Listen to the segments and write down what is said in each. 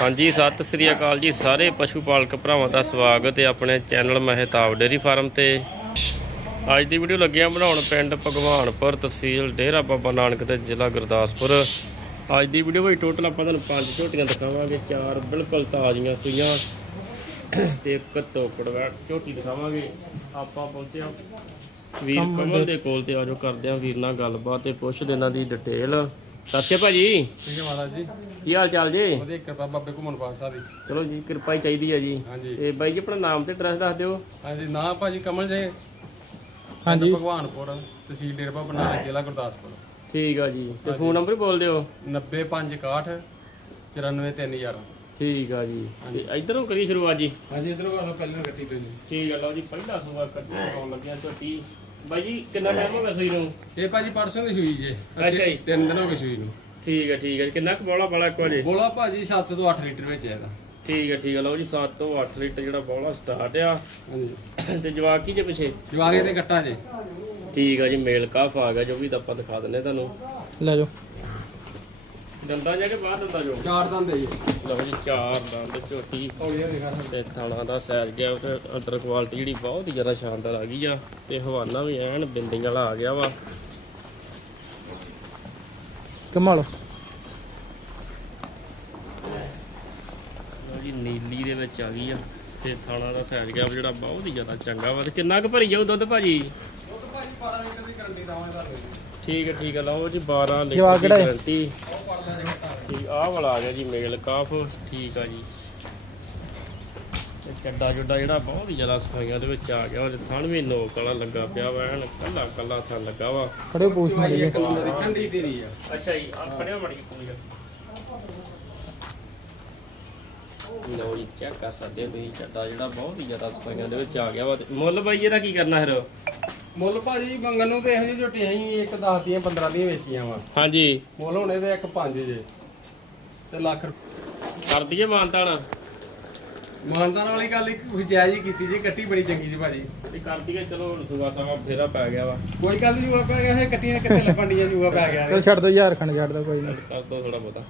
ਹਾਂਜੀ ਸਤਿ ਸ੍ਰੀ ਅਕਾਲ ਜੀ ਸਾਰੇ ਪਸ਼ੂ ਪਾਲਕ ਭਰਾਵਾਂ ਦਾ ਸਵਾਗਤ ਹੈ ਆਪਣੇ ਚੈਨਲ ਮਹਿਤਾਬ ਡੇਰੀ ਫਾਰਮ ਤੇ। ਅੱਜ ਦੀ ਵੀਡੀਓ ਲੱਗਿਆ ਬਣਾਉਣ ਪਿੰਡ ਭਗਵਾਨਪੁਰ ਤਹਿਸੀਲ ਡੇਰਾ ਬਾਬਾ ਨਾਨਕ ਤੇ ਜ਼ਿਲ੍ਹਾ ਗੁਰਦਾਸਪੁਰ। ਅੱਜ ਦੀ ਵੀਡੀਓ ਵਿੱਚ ਟੋਟਲ ਆਪਾਂ ਤੁਹਾਨੂੰ ਪੰਜ ਝੋਟੀਆਂ ਦਿਖਾਵਾਂਗੇ ਚਾਰ ਬਿਲਕੁਲ ਤਾਜ਼ੀਆਂ ਸੂਈਆਂ ਤੇ ਇੱਕ ਤੋਕੜ ਵੈਟ ਝੋਟੀ ਦਿਖਾਵਾਂਗੇ। ਆਪਾਂ ਪਹੁੰਚੇ ਹਾਂ ਵੀਰ ਕਮਲ ਦੇ ਕੋਲ ਤੇ ਆਜੋ ਕਰਦੇ ਆ ਵੀਰ ਨਾਲ ਗੱਲਬਾਤ ਤੇ ਪੁੱਛਦੇ ਇਹਨਾਂ ਦੀ ਡਿਟੇਲ ਸਤਿ ਸ਼੍ਰੀ ਅਕਾਲ ਭਾਜੀ। ਠੀਕ ਹੈ ਮਹਾਰਾਜ ਜੀ। ਕੀ ਹਾਲ ਚਾਲ ਜੀ? ਵਧੀਆ ਕਿਰਪਾ ਬਾਬੇ ਘੁੰਮਣ ਪਾਸਾ ਦੀ ਚਲੋ ਜੀ ਕਿਰਪਾ ਹੀ ਚਾਹੀਦੀ ਹੈ ਜੀ। ਹਾਂਜੀ। ਤੇ ਬਾਈ ਜੀ ਆਪਣਾ ਨਾਮ ਤੇ ਐਡਰੈਸ ਦੱਸ ਦਿਓ। ਹਾਂਜੀ ਨਾਂ ਭਾਜੀ ਕਮਲ ਜੇ। ਹਾਂਜੀ। ਭਗਵਾਨਪੁਰ ਤਹਿਸੀਲ ਡੇਰਾ ਬਾਬਾ ਨਾਨਕ ਜ਼ਿਲ੍ਹਾ ਗੁਰਦਾਸਪੁਰ। ਠੀਕ ਆ ਜੀ। ਤੇ ਫੋਨ ਨੰਬਰ ਬੋਲ ਦਿਓ। 90561 94311 ਠੀਕ ਆ ਜੀ। ਤੇ ਇਧਰੋਂ ਕਰੀ ਸ਼ੁਰੂਆਤ ਜੀ। ਹਾਂਜੀ ਇਧਰੋਂ ਗੱਲ ਪਹਿਲਾਂ ਕੱਟੀ ਪਈ ਠੀਕ ਆ ਲਓ ਜੀ ਪਹਿਲਾ ਸੂਆ ਕੱਢੀ ਆਉਣ ਲੱਗਿਆ ਝੋਟੀ। ਬਾਈ ਜੀ ਕਿੰਨਾ ਟਾਈਮ ਹੋ ਗਿਆ ਸੂਈ ਨੂੰ? ਇਹ ਭਾਜੀ ਪਰਸੋਂ ਦੀ ਸੂਈ ਜੇ। ਅੱਛਾ ਜੀ। ਤਿੰਨ ਦਿਨ ਹੋ ਗਏ ਸੂਈ ਨੂੰ। ਠੀਕ ਆ ਠੀਕ ਆ ਕਿੰਨਾ ਕੁ ਬੋਲਾ ਬਾਲਾ ਇੱਕ ਵਾਜੇ ਬੋਲਾ ਭਾਜੀ 7 ਤੋਂ 8 ਲੀਟਰ ਵਿੱਚ ਹੈਗਾ। ਠੀਕ ਆ ਠੀਕ ਆ ਲਓ ਜੀ 7 ਤੋਂ 8 ਲੀਟਰ ਜਿਹੜਾ ਬੋਲਾ ਸਟਾਰਟ ਆ। ਹਾਂਜੀ। ਤੇ ਜਵਾਕ ਕੀ ਜੇ ਪਿਛੇ? ਜਵਾਗੇ ਤੇ ਕੱਟਾ ਜੇ। ਠੀਕ ਆ ਜੀ ਮੇਲ ਕਾਫ ਆ ਗਿਆ ਜੋ ਵੀ ਤਾਂ ਆਪਾਂ ਦਿਖਾ ਦਿੰਨੇ ਤੁਹਾਨੂੰ। ਲੈ ਜਾਓ। ਦੰਦਾਂ ਜਾ ਕੇ ਬਾਹਰ ਦੰਦਾਂ ਜੋ ਚਾਰ ਦੰਦ ਜੀ। ਲਓ ਜੀ ਚਾਰ ਦੰਦ ਝੋਟੀ। ਹੌਲੀਆਂ ਦੇਖਾ ਤੇ ਥਾਣਾ ਦਾ ਸਾਈਜ਼ ਗਿਆ ਤੇ ਅੰਡਰ ਕੁਆਲਿਟੀ ਜਿਹੜੀ ਬਹੁਤ ਹੀ ਜ਼ਿਆਦਾ ਸ਼ਾਨਦਾਰ ਆ ਗਈ ਆ। ਤੇ ਹਵਾਨਾ ਵੀ ਐਨ ਬਿੰਦੀ ਵਾਲਾ ਆ ਗਿਆ ਵਾ। ਕਮਾਲੋ। ਲਓ ਜੀ ਨੀਲੀ ਦੇ ਵਿੱਚ ਆ ਗਈ ਆ। ਤੇ ਥਾਣਾ ਦਾ ਸਾਈਜ਼ ਗਿਆ ਜਿਹੜਾ ਬਹੁਤ ਹੀ ਜ਼ਿਆਦਾ ਚੰਗਾ ਵਾ। ਤੇ ਕਿੰਨਾ ਕੁ ਭਰੀ ਜਾਊ ਦੁੱਧ ਭਾਜੀ? ਠੀਕ ਹੈ ਠੀਕ ਹੈ ਲਓ ਜੀ 12 ਲੀਟਰ ਦੀ ਗਾਰੰਟੀ ਠੀਕ ਆਹ ਵਾਲਾ ਆ ਗਿਆ ਜੀ ਮੇਲ ਕਾਫ। ਠੀਕ ਆ ਜੀ। ਤੇ ਚੱਡਾ ਜੁੱਡਾ ਜਿਹੜਾ ਬਹੁਤ ਹੀ ਜ਼ਿਆਦਾ ਸਫਾਈਆਂ ਦੇ ਵਿੱਚ ਆ ਗਿਆ। ਉਹਦੇ ਥਣ ਵੀ ਨੋਕ ਵਾਲਾ ਲੱਗਾ ਪਿਆ ਵਾ ਐਨ ਕੱਲਾ ਕੱਲਾ ਥਣ ਲੱਗਾ ਵਾ। ਖੜੇ ਪੂਛ ਮਾਰੀ ਇੱਕ ਮੇਰੀ ਠੰਡੀ ਤੇਰੀ ਆ। ਅੱਛਾ ਜੀ ਆ ਫੜਿਆ ਮੜੀ ਕੋਈ ਲਓ ਜੀ ਚੈੱਕ ਕਰ ਸਕਦੇ ਤੁਸੀਂ ਚੱਡਾ ਜਿਹੜਾ ਬਹੁਤ ਹੀ ਜ਼ਿਆਦਾ ਸਫਾਈਆਂ ਦੇ ਵਿੱਚ ਆ ਗਿਆ ਵਾ। ਤੇ ਮੁੱਲ ਬਾਈ ਇਹਦਾ ਕੀ ਕਰਨਾ ਫਿਰ? ਮੁੱਲ ਭਾਜੀ ਮੰਗਣ ਨੂੰ ਤੇ ਇਹੋ ਜਿਹੀ ਝੋਟੀਆਂ ਹੀ ਇੱਕ 10 ਦੀਆਂ 15 ਦੀਆਂ ਵੇਚੀਆਂ ਵਾ। ਹਾਂਜੀ। ਮੁੱਲ ਹੋਣੇ ਤੇ ਇੱਕ 5 ਜੇ। ਤੇ ਲੱਖ ਕਰ ਦਈਏ ਮਾਨਤਾਣਾ ਮਾਨਦਾਨ ਵਾਲੀ ਗੱਲ ਇੱਕ ਕੁਝ ਜਾਇਜ਼ ਹੀ ਕੀਤੀ ਜੀ ਕੱਟੀ ਬੜੀ ਚੰਗੀ ਜੀ ਭਾਜੀ। ਤੇ ਕਰ ਦਈਏ ਚਲੋ ਸੁਗਾ ਸਾਵਾ ਫੇਰਾ ਪੈ ਗਿਆ ਵਾ। ਕੋਈ ਗੱਲ ਨਹੀਂ ਜੂਆ ਪੈ ਗਿਆ ਇਹ ਕੱਟੀਆਂ ਕਿੱਥੇ ਲੱਭਣ ਡੀਆਂ ਜੂਆ ਪੈ ਗਿਆ। ਚਲ ਛੱਡ ਦੋ ਯਾਰ ਖੰਡ ਛੱਡ ਦੋ ਕੋਈ ਨਹੀਂ ਕਰ ਦੋ ਥੋੜਾ ਬਹੁਤਾ।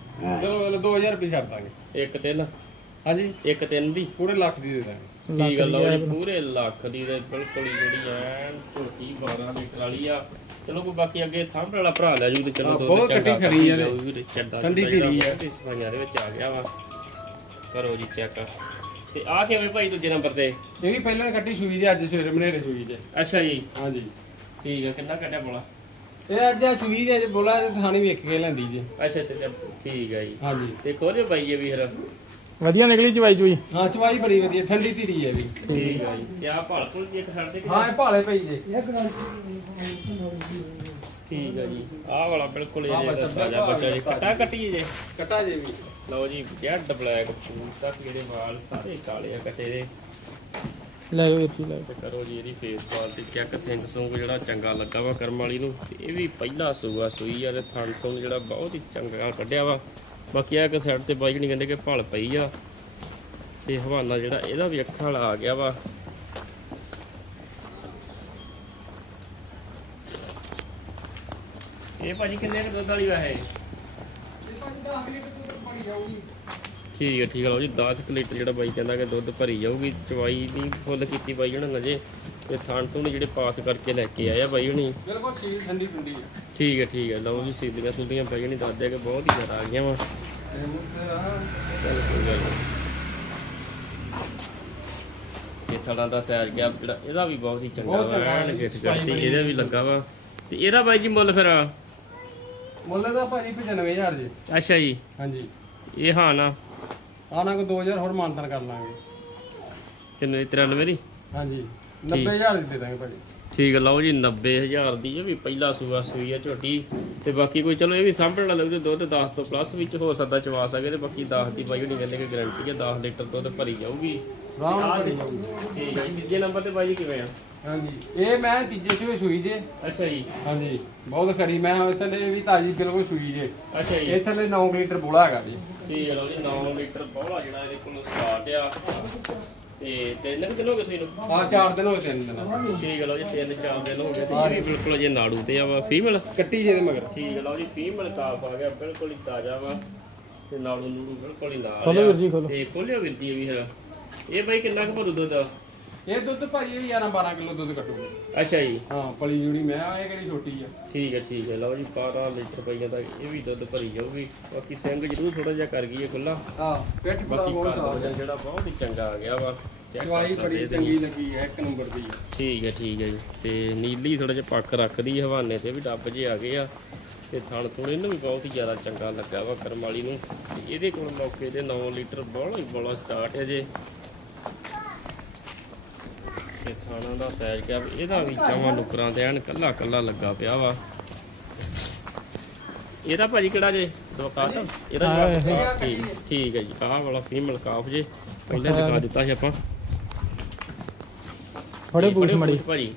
ਚਲੋ ਚਲੋ 2000 ਰੁਪਏ ਛੱਡ ਦਾਂਗੇ। ਇੱਕ ਤਿੰਨ। ਹਾਂਜੀ। ਇੱਕ ਤਿੰਨ ਦੀ। ਪੂਰੇ ਲੱਖ ਦੀ ਦੇ ਦਾਂਗੇ। ਠੀਕ ਗੱਲ ਆ ਜੀ ਪੂਰੇ ਲੱਖ ਦੀ ਤੇ ਬਿਲਕੁਲ ਹੀ ਜਿਹੜੀ ਐਨ ਝੋਟੀ 12 ਲੀਟਰ ਵਾਲੀ ਆ। ਚਲੋ ਕੋਈ ਬਾਕੀ ਅੱਗੇ ਸਾਹਮਣੇ ਵਾਲਾ ਭਰਾ ਲੈ ਜੂ ਤੇ ਚਲੋ ਹਾਂ, ਦੋ ਬਹੁਤ ਕੱਟੀ ਖੜੀ ਤੇ ਚੱਡਾ ਠੰਡੀ ਧੀਰੀ ਆ। ਹੀ ਸਫਾਈਆਂ ਦੇ ਵਿੱਚ ਆ ਗਿਆ ਵਾ। ਕਰੋ ਜੀ ਚੈੱਕ। ਤੇ ਆ ਕਿਵੇਂ ਭਾਈ ਦੂਜੇ ਨੰਬਰ ਤੇ। ਇਹ ਵੀ ਪਹਿਲਾਂ ਕੱਟੀ ਸੂਈ ਜੀ ਅੱਜ ਸਵੇਰੇ ਮਨੇਰੇ ਸੂਈ ਜੇ। ਅੱਛਾ ਜੀ। ਹਾਂਜੀ। ਠੀਕ ਆ ਕਿੰਨਾ ਕੱਢਿਆ ਬੋਲਾ? ਇਹ ਅੱਜ ਆ ਸੂਈ ਦੇ ਅੱਜ ਬੋਲਾ ਤੇ ਥਾਣੀ ਵੇਖ ਕੇ ਲੈਂਦੀ ਜੇ। ਅੱਛਾ ਅੱਛਾ ਅੱਛਾ, ਠੀਕ ਆ ਜੀ। ਹਾਂਜੀ। ਤੇ ਖੋਲਿਓ ਭਾਈ ਇਹ ਵੀ ਫਿਰ। ਵਧੀਆ ਨਿਕਲੀ ਚਵਾਈ ਚੂਈ। ਹਾਂ ਚਵਾਈ ਬੜੀ ਵਧੀਆ ਠੰਡੀ ਧੀਰੀ ਹੈ ਵੀ। ਠੀਕ ਆ ਜੀ ਤੇ ਆ ਭਾਲ ਕੋਲ ਇੱਕ ਛੱਡ ਦੇ ਹਾਂ ਇਹ ਭਾਲੇ ਪਈ ਜੇ। ਠੀਕ ਆ ਜੀ ਆਹ ਵਾਲਾ ਬਿਲਕੁਲ ਇਹ ਬੱਚਾ ਜੀ ਕੱਟਾ ਕੱਟੀ ਜੇ। ਕੱਟਾ ਜੇ ਵੀ। ਲਓ ਜੀ ਜੈਡ ਬਲੈਕ ਫੂਲ ਤੱਕ ਜਿਹੜੇ ਵਾਲ ਸਾਰੇ ਕਾਲੇ ਆ ਕੱਟੇ ਦੇ। ਲੈ ਜਾਓ ਇੱਥੇ ਲੈ ਤੇ ਕਰੋ ਜੀ ਇਹਦੀ face quality check Samsung ਜਿਹੜਾ ਚੰਗਾ ਲੱਗਾ ਵਾ ਕਰਮ ਵਾਲੀ ਨੂੰ। ਤੇ ਇਹ ਵੀ ਪਹਿਲਾ ਸੂਆ ਸੂਈ ਆ ਤੇ ਥਣ ਤੋਂ ਜਿਹੜਾ ਬਹੁਤ ਹੀ ਚੰਗਾ ਕੱਢਿਆ ਵਾ। ਬਾਕੀ ਆ ਇੱਕ ਸਾਈਡ ਤੇ ਬਾਈ ਨਹੀਂ ਕਹਿੰਦੇ ਕਿ ਭਲ ਪਈ ਆ। ਤੇ ਹਵਾਨਾ ਜਿਹੜਾ, ਇਹਦਾ ਵੀ ਅੱਖਾਂ ਵਾਲਾ ਆ ਗਿਆ ਵਾ। ਇਹ ਭਾਜੀ ਕਿੰਨੇ ਕੁ ਦੁੱਧ ਵਾਲੀ ਵਾ ਠੀਕ ਹੈ ਠੀਕ ਹੈ ਲਓ ਜੀ 10 ਲੀਟਰ ਜਿਹੜਾ ਬਾਈ ਕਹਿੰਦਾ ਕਿ ਦੁੱਧ ਭਰੀ ਜਾਊਗੀ। ਚਵਾਈ ਨਹੀਂ ਫੁੱਲ ਕੀਤੀ ਬਾਈ ਉਹਨਾਂ ਨਜੇ ਤੇ ਥਾਣ ਤੋਂ ਜਿਹੜੇ ਪਾਸ ਕਰਕੇ ਲੈ ਕੇ ਆਇਆ ਬਾਈ ਹੁਣੀ। ਬਿਲਕੁਲ ਸੀਲ ਠੰਡੀ ਠੰਡੀ ਹੈ ਠੀਕ ਹੈ ਠੀਕ ਹੈ। ਲਓ ਜੀ ਸੀਲੀਆਂ ਸੁਲੀਆਂ ਪੈ ਗਈਆਂ ਨਹੀਂ ਦੱਸਦੇ ਕਿ ਬਹੁਤ ਹੀ ਜ਼ਿਆਦਾ ਆ ਗਈਆਂ ਵਾ। ਇਹ ਥੜਾ ਦਾ ਸਾਈਜ਼ ਗਿਆ ਜਿਹੜਾ ਇਹਦਾ ਵੀ ਬਹੁਤ ਹੀ ਚੰਗਾ ਵਾ ਐਨ ਗਿੱਠ ਕਰਤੀ ਇਹਦਾ ਵੀ ਲੱਗਾ ਵਾ। ਤੇ ਇਹਦਾ ਬਾਈ ਜੀ ਮੁੱਲ ਫਿਰ ਮੁੱਲ ਦਾ ਭਾਜੀ 95000 ਜੇ। ਅੱਛਾ ਜੀ। ਹਾਂਜੀ। ਇਹ ਹਾਂ ਨਾ? ਆਣਾ ਕੋ 2000 ਹੋਰ ਮਾਨਤਨ ਕਰ ਲਾਂਗੇ। ਕਿੰਨੇ ਦੀ 93 ਦੀ? ਹਾਂਜੀ। 90000 ਦੀ ਦੇ ਦਾਂਗੇ ਭਾਜੀ। ਠੀਕ ਲਓ ਜੀ 90000 ਦੀ ਇਹ ਵੀ ਪਹਿਲਾ ਸੂਆ ਸੂਈ ਹੈ ਝੋਟੀ। ਤੇ ਬਾਕੀ ਕੋਈ ਚਲੋ ਇਹ ਵੀ ਸਾਂਭਣ ਵਾਲਾ ਲੱਗਦੇ ਦੁੱਧ 10 ਤੋਂ ਪਲੱਸ ਵਿੱਚ ਹੋ ਸਕਦਾ ਚਵਾ ਸਕੇ ਤੇ ਬਾਕੀ 10 ਦੀ ਬਾਈ ਨਹੀਂ ਕਹਿੰਦੇ ਕਿ ਗਾਰੰਟੀ ਹੈ 10 ਲੀਟਰ ਦੁੱਧ ਭਰੀ ਜਾਊਗੀ। ਆਹ ਦੇਖੋ। ਜਾਊਗੀ। ਠੀਕ ਹੈ ਜੀ ਤੀਜੇ ਨੰਬਰ ਤੇ ਬਾਈ ਜੀ ਕਿਵੇਂ ਆ? ਹਾਂਜੀ ਇਹ ਮੈਂ ਤੀਜੇ ਸੂਏ ਸੂਈ ਜੇ। ਅੱਛਾ ਜੀ। ਹਾਂਜੀ ਬਹੁਤ ਖਰੀ ਮੈਂ ਥੱਲੇ ਵੀ ਤਾਜੀ ਬਿਲਕੁਲ ਸੂਈ ਜੇ। ਅੱਛਾ ਜੀ। ਇਹ ਥੱਲੇ 9 ਲੀਟਰ ਬੋਲਾ ਹੈਗਾ ਜੀ। ਠੀਕ ਹੈ ਲਓ ਜੀ 9 ਲੀਟਰ ਬੋਲਾ ਜਿਹੜਾ ਇਹਦੇ ਕੋਲ ਸਟਾਰਟ ਆ। ਤੇ ਤਿੰਨ ਕੁ ਦਿਨ ਹੋ ਗਏ ਸੀ ਇਹਨੂੰ ਆ 4 ਦਿਨ ਹੋ ਗਏ ਤਿੰਨ ਦਿਨ। ਠੀਕ ਹੈ ਲਓ ਜੀ ਤਿੰਨ ਚਾਰ ਦਿਨ ਹੋ ਗਏ ਤੇ ਇਹ ਵੀ ਬਿਲਕੁਲ ਜੇ ਨਾੜੂ ਤੇ ਆ ਵਾ ਫੀਮੇਲ? ਕੱਟੀ ਜੇ ਦੇ ਮਗਰ। ਠੀਕ ਹੈ ਲਓ ਜੀ ਫੀਮੇਲ ਕਾਫ ਆ ਗਿਆ ਬਿਲਕੁਲ ਹੀ ਤਾਜ਼ਾ ਵਾ। ਤੇ ਨਾਲੋਂ ਨੂੰ ਬਿਲਕੁਲ ਹੀ ਨਾਲ ਖੋਲੋ ਆ। ਵੀਰ ਜੀ, ਖੋਲੋ। ਤੇ ਖੋਲਿਓ ਵੀਰ ਜੀ ਇਹ ਵੀ ਹੈਗਾ ਇਹ ਬਾਈ ਕਿੰਨਾ ਕੁ ਭਰੂ ਦੁੱਧ ਇਹ ਦੁੱਧ ਭਾਜੀ ਇਹ 11 12 ਕਿਲੋ ਦੁੱਧ ਕੱਢੂਗੀ। ਅੱਛਾ ਜੀ। ਹਾਂ ਪਲੀ ਜੁੜੀ ਮੈਂ ਆ ਇਹ ਕਿਹੜੀ ਛੋਟੀ ਆ? ਠੀਕ ਹੈ ਠੀਕ ਹੈ ਲਓ ਜੀ 12 ਲੀਟਰ ਪਈਆ ਦਾ ਇਹ ਵੀ ਦੁੱਧ ਭਰੀ ਜਾਊਗੀ। ਬਾਕੀ ਸਿੰਘ ਜ਼ਰੂਰ ਥੋੜਾ ਜਿਹਾ ਕਰ ਗਈ ਹੈ ਖੁੱਲਾ ਹਾਂ ਪਿੱਠ ਪੂਰਾ ਬਾਕੀ ਬਹੁਤ ਘਰ ਸਾਫ਼ ਵਜਨ ਜਿਹੜਾ ਬਹੁਤ ਹੀ ਚੰਗਾ ਆ ਗਿਆ ਵਾ। Check ਕਰ ਚਵਾਈ ਸਕਦੇ ਬੜੀ ਤੁਸੀਂ। ਚੰਗੀ ਲੱਗੀ ਹੈ ਇੱਕ ਨੰਬਰ ਦੀ ਆ। ਠੀਕ ਹੈ ਠੀਕ ਹੈ ਜੀ। ਤੇ ਨੀਲੀ ਥੋੜਾ ਜਿਹਾ ਪੱਕ ਰੱਖਦੀ ਹਵਾਨੇ ਤੇ ਵੀ ਡੱਬ ਜੇ ਆ ਗਏ ਆ। ਤੇ ਥਣ ਥੁਣ ਇਹਨੂੰ ਵੀ ਬਹੁਤ ਹੀ ਜ਼ਿਆਦਾ ਚੰਗਾ ਲੱਗਾ ਵਾ ਕਰਮ ਵਾਲੀ ਨੂੰ। ਤੇ ਇਹਦੇ ਕੋਲ ਮੌਕੇ ਤੇ 9 ਲੀਟਰ ਬੋਲਾ ਹੀ ਬੋਲਾ ਸਟਾਰਟ ਹੈ ਜੇ। ਥਾਣਾ ਦਾ ਸਾਈਜ਼ ਕਿਆ ਵੀ ਇਹਦਾ ਵੀ ਚਾਵਾਂ ਨੁਕਰਾਂ ਤੇ ਐਨ ਕੱਲਾ ਕੱਲਾ ਲੱਗਾ ਪਿਆ ਵਾ। ਇਹਦਾ ਭਾਜੀ ਕਿਹੜਾ ਜੇ? ਦੋ ਕਾਟ। ਇਹਦਾ ਜਵਾਬ- ਠੀਕ ਠੀਕ ਹੈ ਜੀ। ਆਹ ਵਾਲਾ ਫੀਮੇਲ ਕਾਫ ਜੇ। ਪਹਿਲਾਂ ਦਿਖਾ ਦਿੱਤਾ ਸੀ ਆਪਾਂ। ਥੋੜੇ ਤੇ ਪੂਛ ਮੜੀ। ਭਾਜੀ।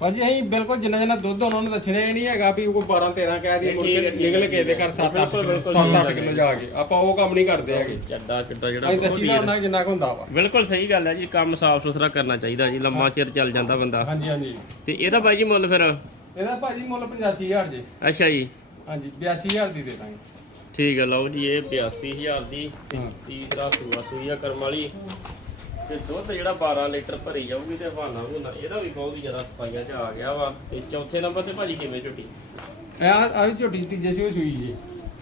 ਭਾਜੀ ਅਸੀਂ ਬਿਲਕੁਲ ਜਿੰਨਾ ਜਿੰਨਾ ਦੁੱਧ ਉਹਨਾਂ ਨੂੰ ਦੱਸਣੇ ਇਹ ਨਹੀਂ ਹੈਗਾ ਵੀ ਕੋਈ 12 13 ਕਹਿ ਦੀ ਮੁੜ ਹੈ, ਕੇ ਹੈ, ਨਿਕਲ ਕੇ ਦੇ ਘਰ 7 8 ਬਿਲਕੁਲ, ਬਿਲਕੁਲ 7 ਸਹੀ 8 ਗੱਲ ਕਿਲੋ ਹੈ। ਜਾ। ਕੇ। ਆਪਾਂ ਉਹ ਕੰਮ ਨਹੀਂ ਕਰਦੇ ਹੈਗੇ। ਚੱਡਾ ਕਿੱਡਾ ਜਿਹੜਾ ਅਸੀਂ ਦੱਸੀ ਹੀ ਦਾ ਹੁੰਦਾ ਜਿੰਨਾ ਕੁ ਹੁੰਦਾ ਵਾ। ਬਿਲਕੁਲ ਸਹੀ ਗੱਲ ਹੈ ਜੀ ਕੰਮ ਸਾਫ਼ ਸੁਥਰਾ ਕਰਨਾ ਚਾਹੀਦਾ ਜੀ ਲੰਮਾ ਚਿਰ ਚੱਲ ਜਾਂਦਾ ਬੰਦਾ। ਹਾਂਜੀ ਹਾਂਜੀ। ਤੇ ਇਹਦਾ ਬਾਈ ਜੀ ਮੁੱਲ ਫਿਰ? ਇਹਦਾ ਭਾਜੀ ਮੁੱਲ 85000 ਜੇ। ਅੱਛਾ ਜੀ। ਹਾਂਜੀ 82000 ਦੀ ਦੇ ਦਾਂਗੇ। ਠੀਕ ਹੈ ਲਓ ਜੀ ਇਹ 82000 ਦੀ ਹਾਂ। ਤੀਸਰਾ ਸੂਆ ਸੂਈਆ ਕਰਮ ਵਾਲੀ। ਤੇ ਦੁੱਧ ਜਿਹੜਾ 12 ਲੀਟਰ ਭਰੀ ਜਾਊਗੀ ਤੇ ਹਵਾਨਾ ਹੁਣਾ ਇਹਦਾ ਵੀ ਬਹੁਤ ਹੀ ਜ਼ਿਆਦਾ ਸਫਾਈਆਂ 'ਚ ਆ ਗਿਆ ਵਾ। ਤੇ ਚੌਥੇ ਨੰਬਰ ਤੇ ਭਾਜੀ ਕਿਵੇਂ ਝੁੱਟੀ? ਆ ਆ ਵੀ ਝੋਟੀ ਤੀਜੇ ਸੀ ਉਹ ਸੂਈ ਜੀ।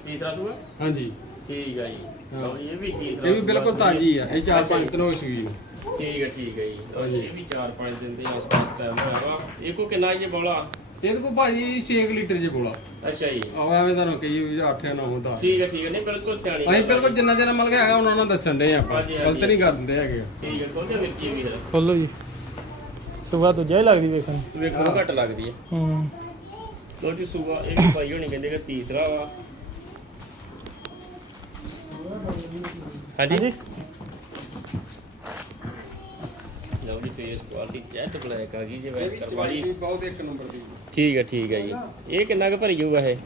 ਤੀਸਰਾ ਸੂਆ? ਹਾਂਜੀ। ਠੀਕ ਹੈ ਜੀ। ਲਓ ਜੀ ਇਹ ਵੀ ਤੀਸਰਾ ਇਹ ਵੀ ਬਿਲਕੁਲ ਸੂਆ ਤਾਜੀ ਆ ਇਹ 4 ਅੱਛਾ 5 ਜੀ। ਕਿਲੋ ਸੂਈ ਨੂੰ ਠੀਕ ਹੈ ਠੀਕ ਹੈ ਜੀ। ਲਓ ਜੀ ਇਹ ਵੀ 4-5 ਦਿਨ ਦੇ ਆਸ-ਪਾਸ ਟਾਈਮ ਹੋਇਆ ਵਾ। ਇਹ ਕੋ ਕਿੰਨਾ ਇਹ ਬੋਲਾ? ਇਹਦੇ ਕੋ ਭਾਜੀ 6 ਲੀਟਰ ਜੇ ਬੋਲਾ ਅੱਛਾ ਜੀ। ਆਹ ਐਵੇਂ ਤੁਹਾਨੂੰ ਕਹੀ ਵੀ 8 9 ਹੁੰਦਾ ਠੀਕ ਹੈ ਠੀਕ ਹੈ ਨਹੀਂ ਬਿਲਕੁਲ ਸਿਆਣੀ ਅਸੀਂ ਬਿਲਕੁਲ ਜਿੰਨਾ ਜਿੰਨਾ ਮਲ ਗਿਆ ਹੈਗਾ ਉਹਨਾਂ ਨੂੰ ਦੱਸਣ ਦੇ ਆਪਾਂ। ਹਾਂਜੀ, ਹਾਂਜੀ। ਗਲਤ ਨਹੀਂ ਕਰ ਦਿੰਦੇ ਹੈਗੇ। ਠੀਕ ਹੈ ਕੋਲ ਦੇ ਵਿੱਚ ਹੀ ਵੀ ਹੈ ਖੋਲੋ ਜੀ। ਸੁਬਾ ਤੋਂ ਹੀ ਲੱਗਦੀ ਵੇਖਣ। ਨੂੰ। ਵੇਖਣ ਨੂੰ ਘੱਟ ਲੱਗਦੀ ਹੈ ਹੂੰ। ਲੋ ਜੀ ਸੂਆ ਇਹ ਵੀ ਪਾਈ ਹੋਣੀ ਕਹਿੰਦੇ ਕਿ ਤੀਸਰਾ ਵਾ। ਹਾਂਜੀ। ਹਾਂਜੀ। ਲਓ ਜੀ ਫੇਸ ਕੁਆਲਿਟੀ ਚੈਟ ਬਲੈਕ ਆ ਗਈ ਜੇ ਵੈਸ ਕਰਵਾਲੀ ਚਵਾਈ ਬਹੁਤ ਇੱਕ ਨੰਬਰ ਦੀ। ਠੀਕ ਹੈ ਠੀਕ ਹੈ ਜੀ। ਇਹ ਕਿੰਨਾ ਕੁ ਭਰੀ ਜਾਊਗਾ ਇਹ?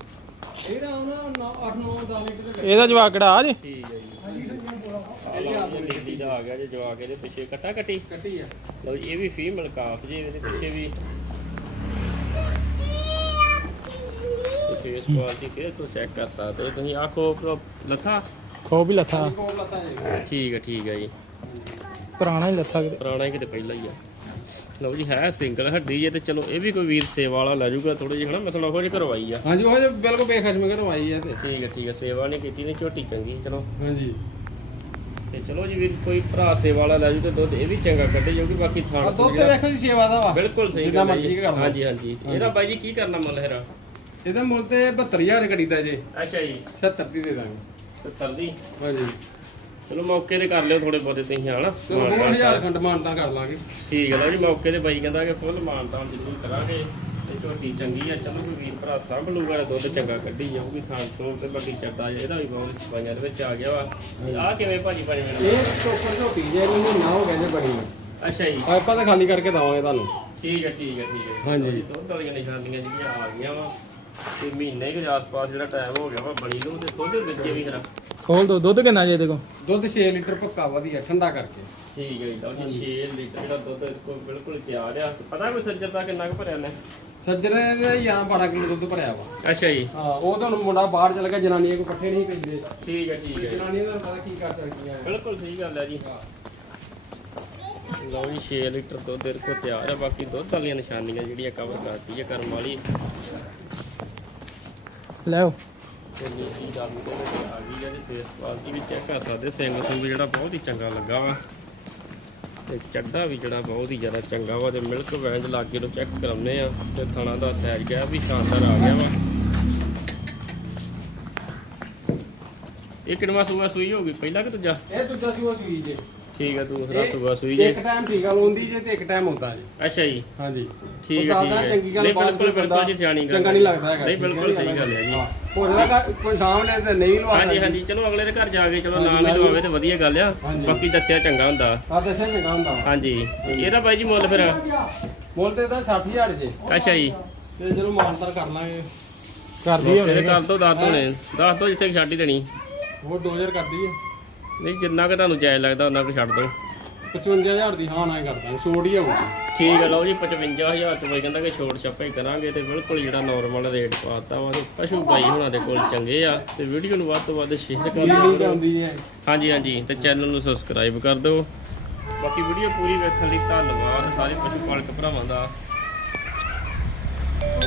ਇਹਦਾ ਉਹਨਾਂ 8 9 10 ਲੀਟਰ ਦੇ ਇਹਦਾ ਜਵਾਕ ਕਿਹੜਾ ਆ ਜੇ। ਠੀਕ ਹੈ ਜੀ ਇਹ ਲੀਡੀ ਦਾ ਆ ਗਿਆ ਜੇ ਜਵਾ ਕੇ ਦੇ ਪਿੱਛੇ ਕੱਟਾ ਕੱਟੀ? ਕੱਟੀ ਆ। ਲਓ ਜੀ ਇਹ ਵੀ ਫੀਮੇਲ ਕਾਫ ਜੀ ਇਹਦੇ ਪਿੱਛੇ ਵੀ। ਫੇਸ ਕੁਆਲਿਟੀ ਫਿਰ ਤੋਂ ਚੈੱਕ ਕਰ ਸਕਦੇ ਹੋ ਤੁਸੀਂ। ਆਖੋ ਲੱਥਾ? ਖੋ ਵੀ ਲੱਥਾ। ਕੋਲ ਲੱਤਾਂ ਜੀ। ਠੀਕ ਹੈ ਠੀਕ ਹੈ ਜੀ। ਪੁਰਾਣਾ ਹੀ ਲੱਥਾ ਕਿਤੇ। ਪੁਰਾਣਾ ਹੀ ਕਿਤੇ ਪਹਿਲਾਂ ਹੀ ਆ। ਲਓ ਜੀ ਹੈ ਸਿੰਗਲ ਹੱਡੀ ਜੇ ਤੇ ਚਲੋ ਇਹ ਵੀ ਕੋਈ ਵੀਰ ਸੇਵਾ ਵਾਲਾ ਲੈ ਜਾਊਗਾ ਥੋੜੀ ਜਿਹੀ ਹਨਾ? ਮੈਂ ਥੋੜਾ ਹੋਰ ਕਰਵਾਈ ਆ। ਹਾਂਜੀ ਉਹ ਜੇ ਬਿਲਕੁਲ ਬੇਖਰਮ ਕਰਵਾਈ ਹੈ ਤੇ। ਠੀਕ ਹੈ ਠੀਕ ਹੈ ਸੇਵਾ ਨਹੀਂ ਕੀਤੀ ਨੇ ਝੋਟੀ ਚੰਗੀ ਚਲੋ। ਹਾਂਜੀ। ਤੇ ਚਲੋ ਜੀ ਵੀਰ ਕੋਈ ਭਰਾ ਸੇਵਾ ਵਾਲਾ ਲੈ ਜੂ ਤੇ ਦੁੱਧ ਇਹ ਵੀ ਚੰਗਾ ਕੱਢੇ ਜਾਊਗੀ ਬਾਕੀ ਆ ਥਾਣ ਦੁੱਧ ਤੇ ਵੇਖੋ ਜੀ ਸੇਵਾ ਦਾ ਵਾ। ਬਿਲਕੁਲ ਸਹੀ ਜਿੰਨਾ ਮਰਜ਼ੀ ਜੀ। ਕਰ ਲਓ। ਹਾਂਜੀ ਹਾਂਜੀ। ਇਹਦਾ ਬਾਈ ਜੀ ਕੀ ਕਰਨਾ ਮੁੱਲ ਹੈਰਾ? ਇਹਦਾ ਮੁੱਲ ਤੇ 72000 ਕਰੀਦਾ ਜੇ। ਅੱਛਾ ਜੀ। 70 ਦੀ ਦੇ ਦਾਂਗੇ। 70 ਦੀ? ਹਾਂਜੀ। ਚਲੋ ਮੌਕੇ ਤੇ ਕਰ ਲਿਓ ਥੋੜੇ ਬਹੁਤੇ ਤੁਸੀਂ ਹਨਾ। ਚਲੋ ਮਾਨਤਾਨ 2000 ਖੰਡ ਮਾਨਤਾ ਕਰ ਲਾਂਗੇ। ਠੀਕ ਹੈ ਲਓ ਜੀ ਮੌਕੇ ਤੇ ਬਾਈ ਕਹਿੰਦਾ ਕਿ ਫੁੱਲ ਮਾਨਤਾਨ ਜ਼ਰੂਰ ਕਰਾਂਗੇ। ਤੇ ਝੋਟੀ ਚੰਗੀ ਆ ਚਲੋ ਕੋਈ ਵੀਰ ਭਰਾ ਸੰਭ ਲੂਗਾ ਤੇ ਦੁੱਧ ਚੰਗਾ ਕੱਢੀ ਜਾਊਗੀ ਖਾਣ ਤੋਂ ਤੇ ਬਾਕੀ ਚੱਡਾ ਇਹਦਾ ਵੀ ਬਹੁਤ ਸਫਾਈਆਂ ਦੇ ਵਿੱਚ ਆ ਗਿਆ ਵਾ। ਆਹ ਕਿਵੇਂ ਭਾਜੀ ਭਾਜੀ ਮੈਨੂੰ? ਇਹ ਟੋਕਰ ਝੋਟੀ ਜੇ ਨੂੰ ਮਹੀਨਾ ਹੋ ਬਣੀ ਨੂੰ। ਅੱਛਾ ਜੀ। ਆਪਾਂ ਤਾਂ ਖਾਲੀ ਕਰਕੇ ਦਵਾਂਗੇ ਤੁਹਾਨੂੰ। ਠੀਕ ਹੈ ਠੀਕ ਹੈ ਠੀਕ ਹੈ। ਹਾਂਜੀ। ਦੁੱਧ ਵਾਲੀਆਂ ਨਿਸ਼ਾਨੀਆਂ ਜਿਹੜੀਆਂ ਆ ਗਈਆਂ ਵਾ ਤੇ ਮਹੀਨੇ ਕੁ ਦੇ ਆਸ-ਪਾਸ ਜਿਹੜਾ ਟਾਈਮ ਹੋ ਗਿਆ ਵਾ ਬਣੀ ਨੂੰ ਤੇ ਦੁੱਧ ਵਿੱਚ ਵੀ ਖਰਾ ਖੋਲ ਦੋ ਦੁੱਧ ਕਿੰਨਾ ਜੇ ਇਹਦੇ ਦੁੱਧ 6 ਲੀਟਰ ਪੱਕਾ ਵਧੀਆ ਠੰਡਾ ਕਰਕੇ। ਠੀਕ ਹੈ ਜੀ ਲਓ ਜੀ 6 ਲੀਟਰ ਦਾ ਦੁੱਧ ਕੋਲ ਬਿਲਕੁਲ ਤਿਆਰ ਆ। ਪਤਾ ਕੋਈ ਸੱਜਰ ਦਾ ਕਿੰਨਾ ਕੁ ਭਰਿਆ ਨੇ ਸੱਜਰੇ ਦੇ ਜਾਂ 12 ਕਿਲੋ ਦੁੱਧ ਭਰਿਆ ਵਾ। ਅੱਛਾ ਜੀ। ਹਾਂ ਉਹ ਤੁਹਾਨੂੰ ਮੁੰਡਾ ਬਾਹਰ ਚਲ ਗਿਆ ਜਨਾਨੀਆਂ ਕੋ ਇਕੱਠੇ ਨਹੀਂ ਪੈਂਦੇ। ਠੀਕ ਹੈ ਠੀਕ ਹੈ। ਜਨਾਨੀਆਂ ਦਾ ਪਤਾ ਕੀ ਕਰ ਸਕਦੀਆਂ। ਬਿਲਕੁਲ ਸਹੀ ਗੱਲ ਹੈ ਜੀ। ਲਓ ਜੀ 6 ਲੀਟਰ ਦੁੱਧ ਇਹਦੇ ਤਿਆਰ ਹੈ ਬਾਕੀ ਦੁੱਧ ਵਾਲੀਆਂ ਨਿਸ਼ਾਨੀਆਂ ਜਿਹੜੀਆਂ ਕਵਰ ਕਰਤੀ ਹੈ ਕਰਮ ਵਾਲੀ। ਲੈ ਆਓ। ਤੇ ਨੀਚੀ ਜਾਲੀ ਦੇ ਵਿੱਚ ਆ ਗਈ ਹੈ ਤੇ ਫੇਸ ਕੁਆਲਿਟੀ ਵੀ ਚੈੱਕ ਕਰ ਸਕਦੇ ਸਿੰਘ ਸਿੰਘ ਜਿਹੜਾ ਬਹੁਤ ਹੀ ਚੰਗਾ ਲੱਗਾ ਵਾ। ਤੇ ਚੱਡਾ ਵੀ ਜਿਹੜਾ ਬਹੁਤ ਹੀ ਜ਼ਿਆਦਾ ਚੰਗਾ ਵਾ, ਤੇ ਮਿਲਕ ਵੈਂਡ ਲਾਗੇ ਨੂੰ ਚੈੱਕ ਕਰਾਉਂਦੇ ਆ, ਤੇ ਥਣਾ ਦਾ ਸਾਈਜ਼ ਗਿਆ ਵੀ ਸ਼ਾਨਦਾਰ ਆ ਗਿਆ ਵਾ। ਇਹ ਕਿੰਨਵਾ ਸੂਆ ਸੂਈ ਹੋਗੀ ਪਹਿਲਾਂ ਕਿ ਦੂਜਾ? ਇਹ ਦੂਜਾ ਸੂਆ ਸੂਈ ਜੇ। ਠੀਕ ਹੈ ਦੂਸਰਾ ਇਹ ਸੂਆ ਸੂਈ ਜੇ ਇੱਕ ਟਾਈਮ ਠੀਕ ਆ ਹੁੰਦੀ ਜੇ ਤੇ ਇੱਕ ਟਾਈਮ ਹੁੰਦਾ ਜੇ। ਅੱਛਾ ਜੀ। ਹਾਂਜੀ। ਠੀਕ ਹੈ ਉਹ ਠੀਕ ਹੈ ਚੰਗੀ ਗੱਲ ਨਹੀਂ ਬਿਲਕੁਲ ਬਿਲਕੁਲ ਬੰਦਾ ਜੀ ਸਿਆਣੀ ਗੱਲ ਚੰਗਾ ਨਹੀਂ ਲੱਗਦਾ ਹੈਗਾ। ਨਹੀਂ ਬਿਲਕੁਲ ਸਹੀ ਗੱਲ ਹੈ ਜੀ। ਹੋ। ਜਾਂਦਾ ਕੋਈ ਸਾਹਮਣੇ ਤੇ ਨਹੀਂ ਲਵਾ ਹਾਂਜੀ। ਹਾਂਜੀ ਚਲੋ ਅਗਲੇ ਦੇ ਘਰ ਜਾ ਕੇ ਚਲੋ ਨਾਮ ਹੀ ਲਵਾਵੇ ਤੇ ਵਧੀਆ ਗੱਲ ਆ। ਹਾਂਜੀ। ਬਾਕੀ ਦੱਸਿਆ ਚੰਗਾ ਹੁੰਦਾ। ਆ ਦੱਸਿਆ ਚੰਗਾ ਹੁੰਦਾ। ਵਾ। ਹਾਂਜੀ। ਇਹਦਾ ਬਾਈ ਜੀ ਮੁੱਲ ਫਿਰ? ਮੁੱਲ ਤੇ ਤਾਂ 60000 ਜੇ। ਅੱਛਾ ਜੀ। ਤੇ ਜਦੋਂ ਮਾਨਤਰ ਕਰ ਲਾਂਗੇ। ਕਰਦੀ ਇਹਦੇ ਕਰ ਦੋ ਦੱਸ ਦੋ ਨੇ। ਦੱਸ ਦੋ ਜਿੱਥੇ ਛੱਡ ਹੀ ਦੇਣੀ। ਉਹ 2000 ਕਰਦੀ ਹੈ ਨਹੀਂ ਜਿੰਨਾ ਕਿ ਤੁਹਾਨੂੰ ਜਾਇਜ਼ ਲੱਗਦਾ ਉਹਨਾਂ ਕੁ ਛੱਡ ਦੋ 55000 ਦੀ ਹਾਂ ਨਾ ਹੀ ਕਰਦਾ ਛੋਟ ਹੀ ਆਊਗੀ। ਠੀਕ ਹੈ ਲਓ ਜੀ 55000 ਤੋਂ ਬਈ ਕਹਿੰਦਾ ਕਿ ਛੋਟ ਛਾਪਾ ਕਰਾਂਗੇ ਤੇ ਬਿਲਕੁਲ ਜਿਹੜਾ ਨਾਰਮਲ ਰੇਟ ਪਾਤਾ ਵਾ ਤੇ ਪਸ਼ੂ ਬਾਈ ਹੁਣਾਂ ਦੇ ਕੋਲ ਚੰਗੇ ਆ ਤੇ ਵੀਡੀਓ ਨੂੰ ਵੱਧ ਤੋਂ ਵੱਧ ਸ਼ੇਅਰ ਕਰ ਦਿਓ ਲਿੰਕ ਆਉਂਦੀ ਹੈ। ਹਾਂਜੀ ਹਾਂਜੀ ਤੇ ਚੈਨਲ ਨੂੰ ਸਬਸਕ੍ਰਾਈਬ ਕਰ ਦਿਓ। ਬਾਕੀ ਵੀਡੀਓ ਪੂਰੀ ਵੇਖਣ ਲਈ ਧੰਨਵਾਦ ਸਾਰੇ ਪਸ਼ੂ ਪਾਲਕ ਭਰਾਵਾਂ ਦਾ।